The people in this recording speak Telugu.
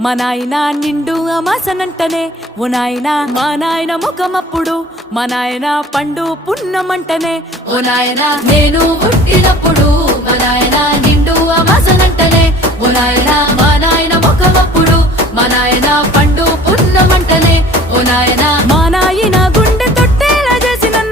మా నాయన నిండు అమాసనంటనే ఓ నాయన మా నాయన ముఖమప్పుడు మా నాయన పండు పున్నమంటనే ఓ నాయన నేను పుట్టినప్పుడు మా నాయన నిండు అమాసనంటనే ఓ నాయన మా నాయన ముఖమప్పుడు మా నాయన పండు పున్నమంటనే ఓ నాయన మా నాయన గుండె తొట్టే